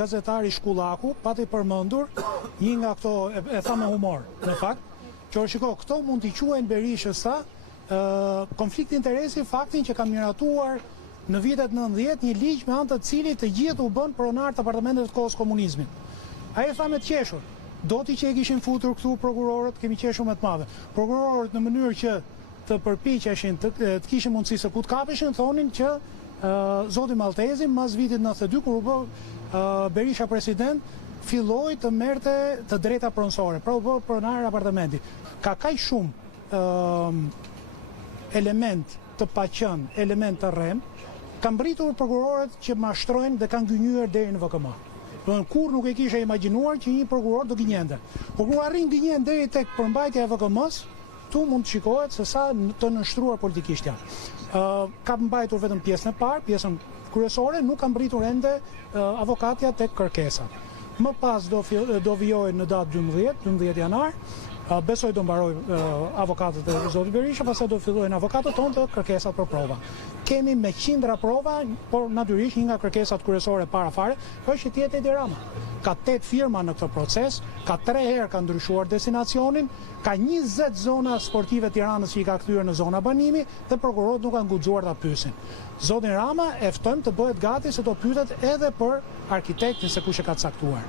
gazetari Shkullaku pati përmendur një nga këto, e tha me humor, në fakt, që shiko, këto mund t'i quajnë Berishës konflikt interesi, faktin që ka miratuar në vitet 90 një ligj me anë të cilit të gjithë u bën pronar të apartamentet të kohës komunizmit. Ai tha me të qeshur, do t'i që e kishin futur këtu prokurorët, kemi qeshur me të madhe. Prokurorët në mënyrë që të përpiqeshin të kishin mundësi se ku të kapeshin, thonin që zoti Maltezi mas vitit 92 kur u bë Berisha president, filloi të merrte të drejta pronësore, pra u bë pronar apartamenti. Ka kaq shumë element të paqen, element të rrem, kanë mbritur prokurorët që mashtrojnë dhe kanë gënjyer deri në VKM. Kur nuk e kisha imagjinuar që një prokuror do gënjente. Por kur arrin gënjen deri tek përmbajtja e VKM-s, tu mund të shikohet se sa të nënshtruar politikisht janë. Ka mbajtur vetëm pjesën e parë, pjesën kryesore, nuk ka mbritur ende avokatja tek kërkesa. Më pas do vijojnë në datë 12 janar, besoj do mbaroj avokatët e zotit Berisha, pastaj do fillojnë avokatët tonë të kërkesat për prova. Kemi me qindra prova, por natyrisht një nga kërkesat kryesore para fare është që t'jetë Edi Rama. Ka 8 firma në këtë proces, ka 3 herë ka ndryshuar destinacionin, ka 20 zona sportive Tiranës që i ka kthyer në zona banimi dhe prokurorët nuk kanë guxuar ta pyesin. Zotin Rama e ftojmë të bëhet gati se do pyetet edhe për arkitektin se kush e ka caktuar.